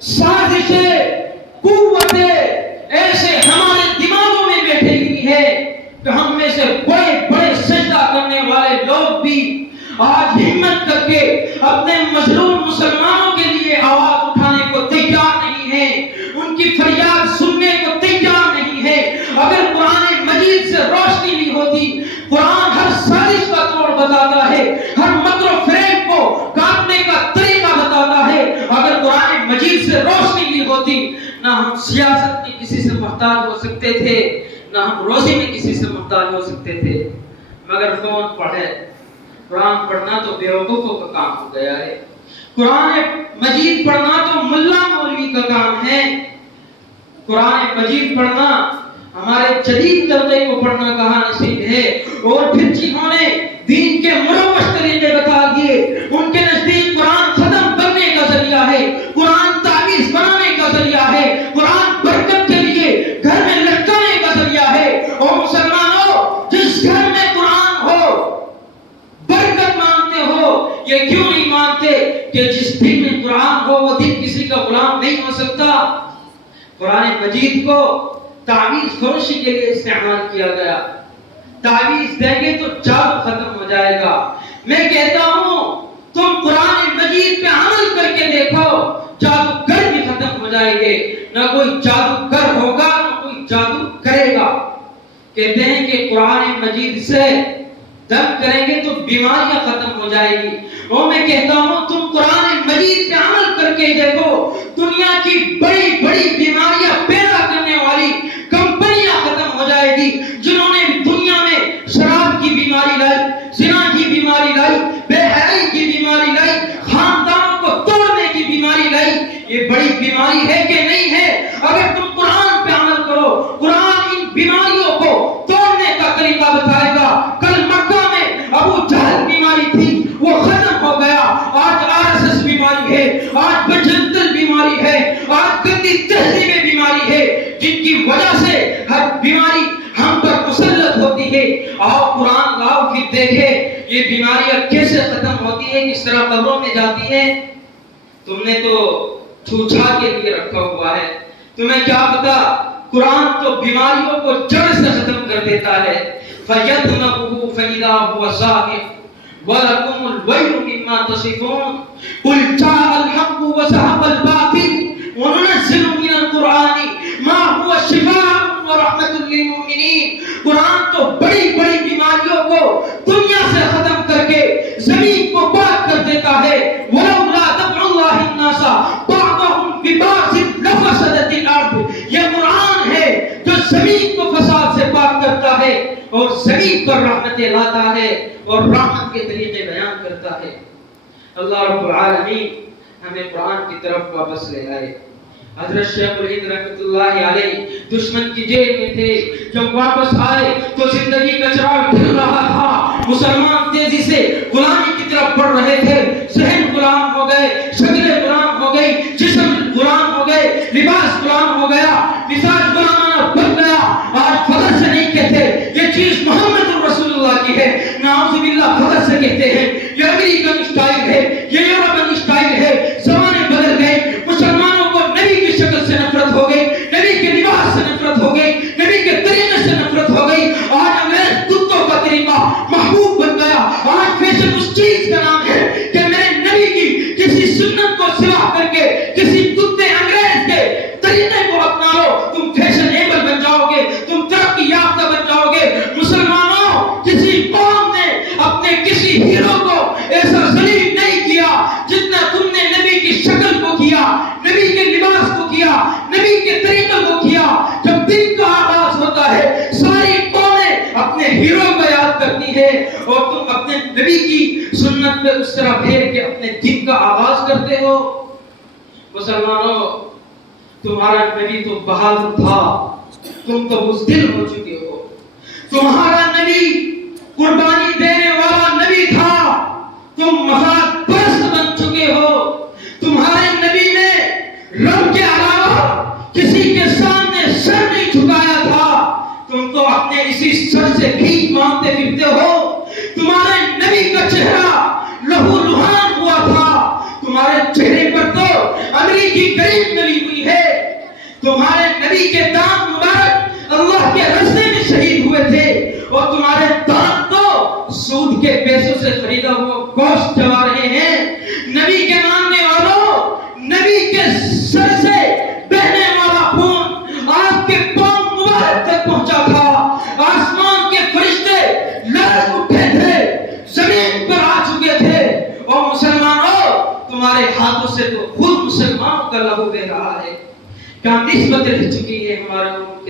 سازشیں، قوتیں ایسے ہمارے دماغوں میں بیٹھی ہوئی ہے کہ ہم میں سے بڑے بڑے سجدہ کرنے والے لوگ بھی آج ہمت کر کے اپنے مظلوم مسلمانوں کے لیے آواز اٹھانے کو تیار نہیں ہے، ان کی فریاد سننے کو تیار نہیں ہے۔ اگر قرآن مجید سے روشنی نہیں ہوتی، قرآن ہر سازش کا توڑ بتاتا ہے، ہر مکر و فریب کو کاٹنے کا طریقہ بتاتا ہے۔ اگر قرآن مجید سے روشنی نہیں ہوتی، نہ ہم سیاست میں کسی سے محتاج ہو سکتے تھے، نہ ہم روزی میں کسی سے محتاج ہو سکتے تھے۔ مگر کون پڑھے؟ قرآن پڑھنا تو بیوقوفوں کا کام ہو گیا ہے، قرآن مجید پڑھنا تو ملا مولوی کا کام ہے۔ قرآن مجید پڑھنا ہمارے جدید طبقے کو پڑھنا کہاں نصیب ہے؟ اور پھر جنہوں نے دین کے مروج طریقے بتا دیے، ان کے نزدیک قرآن ختم کرنے کا ذریعہ ہے، قرآن تعویذ بنانے کا ذریعہ ہے، قرآن برکت کے لیے گھر میں لٹکانے کا ذریعہ ہے۔ اور مسلمانوں، جس گھر میں قرآن ہو برکت مانتے ہو، یہ کیوں نہیں مانتے کہ جس دل میں قرآن ہو وہ دل کسی کا غلام نہیں ہو سکتا؟ قرآن مجید کو تعویذ فروشی کے لیے استعمال کیا گیا۔ تعویذ دیں گے تو جادو ختم ہو جائے گا۔ میں کہتا ہوں تم قرآن مجید پہ عمل کر کے دیکھو، جادوگر بھی ختم ہو جائے گے، نہ کوئی جادوگر ہوگا نہ کوئی جادو کرے گا۔ کہتے ہیں کہ قرآن مجید سے دم کریں گے تو بیماریاں ختم ہو جائے گی۔ اور میں کہتا ہوں تم قرآن مجید پہ عمل کر کے دیکھو، دنیا کی بڑی بڑی بیماریاں پیدا کرنے والی کمپنیاں ختم ہو جائے گی، جنہوں نے دنیا میں شراب کی بیماری لائی، زنا کی بیماری لائی، بے حیائی کی بیماری لائی، خاندانوں کو توڑنے کی بیماری لائی۔ یہ بڑی بیماری ہے کہ نہیں ہے؟ اگر تم قرآن پہ عمل کرو، قرآن ان بیماریوں کو توڑنے کا طریقہ بتائے گا۔ کل مکہ میں ابو جہل بیماری تھی، وہ ختم ہو گیا۔ آج RSS بیماری ہے، آج بجنتل بیماری ہے، آج گندی تہذیبیں بیماری ہے، جن کی وجہ سے ہر بیماری ہم پر مسلط ہوتی ہے۔ آؤ قرآن لاؤ، پھر دیکھیں یہ بیماریاں کیسے ختم ہوتی ہے، کس طرح قبروں میں جاتی ہیں۔ تم نے تو چھوچھا کے لیے رکھا ہوا ہے، تمہیں کیا پتا قرآن تو بیماریوں کو جڑ سے ختم کر دیتا ہے۔ فَيَدْنَبُهُ فَإِذَا هُوَ زَاهِقٌ وَلَكُمُ الْوَيْلُ مِمَّا تَصِفُونَ قُلْ جَاءَ الْحَقُّ وَزَهَقَ الْبَاطِلُ وَنُنَزِّلُ مِنَ الْقُرْآنِ مَا هُوَ شِفَاءٌ وَرَحْمَةٌ لِّلْمُؤْمِنِينَ۔ قرآن تو بڑی بڑی بیماریوں کو دنیا سے ختم کر کے زمین کو پاک کر دیتا ہے۔ وَلَوْلَا دَفْعُ اللَّهِ النَّاسَ بَعْضَهُم بِبَعْضٍ لَفَسَدَتِ الْأَرْضُ۔ یہ قرآن ہے جو زمین کو فساد سے پاک کرتا ہے اور زمین پر رحمتیں لاتا ہے اور رحمت کے طریقے بیان کرتا ہے۔ اللہ رب العالمین ہمیں قرآن کی طرف واپس لے آئے۔ حضرت شیخ الہند رحمۃ اللہ علیہ دشمن کی جیل میں تھے، جب واپس آئے تو زندگی کا چراغ ڈھل رہا تھا، مسلمان تیزی سے غلامی کی طرف بڑھ رہے تھے، ذہن غلام ہو گئے، شکلیں غلام ہو گئی، جسم غلام ہو گئے، لباس غلام ہو گیا، مزاج غلامانہ بن گیا۔ آج فخر سے نہیں کہتے یہ چیز محمد رسول اللہ کی ہے، نعوذ باللہ فخر سے کہتے ہیں یہ امریکن اسٹائل ہے، یہ یورپین اسٹائل ہے۔ زمانے بدل گئے، مسلمانوں کو نبی کی شکل سے نفرت ہو گئی، نبی کے لباس سے نفرت ہو گئی، نبی کے طریقے سے نفرت ہو گئی۔ آج انگریز کتوں کا طریقہ محبوب بن گیا۔ آج فیشن اس چیز کا نام ہے کہ میرے نبی کی کسی سنت کو سوا کر کے کسی کتے انگریز کے طریقے کو اپنا لو، تم فیشنیبل بن جاؤ گے، تم ترقی یافتہ بن جاؤ گے۔ مسلمانوں، کسی قوم نے اپنے کسی ہیرو کو ایسا ذلیل نہیں کیا جتنا تم نے نبی کی شکل کو کیا، نبی کے لباس کو کیا، نبی کے طریقے کو کیا۔ جب دن کا آغاز ہوتا ہے ساری قومیں اپنے ہیرو کو یاد کرتی ہے اور تم اپنے نبی کی سنت پہ اس طرح پھیر کے اپنے دن کا آغاز کرتے ہو۔ مسلمانوں، تمہارا نبی تو بہادر تھا، تم تو بزدل ہو چکے ہو۔ تمہارا نبی قربانی دینے والا نبی تھا، تم مفاد پرست بن چکے ہو۔ تمہارے نبی نے رب کے علاوہ کسی کے سامنے سر نہیں جھکایا تھا، تم تو اپنے اسی سر سے بھیک مانگتے پھرتے ہو۔ تمہارے نبی کا چہرہ لہو لہان ہوا تھا، تمہارے چہرے پر تو انگری کی گریب ملی ہوئی ہے. تمہارے نبی کے دانت مبارک اللہ کے راستے میں شہید ہوئے تھے اور تمہارے دانت تو سود کے پیسوں سے خریدا ہوا گوشت چبا رہے ہیں. نبی کے ماننے والوں، نبی کے سر سے بہنے والا خون آپ کے پاؤں مبارک تک پہنچا تھا. آسمان کے فرشتے لرز اٹھے تھے، زمین پر آ چکے تھے. اور مسلمانوں، تمہارے ہاتھوں سے تو خود مسلمانوں کا لہو بہ رہا ہے. کیا نسبت رہ چکی ہے ہمارے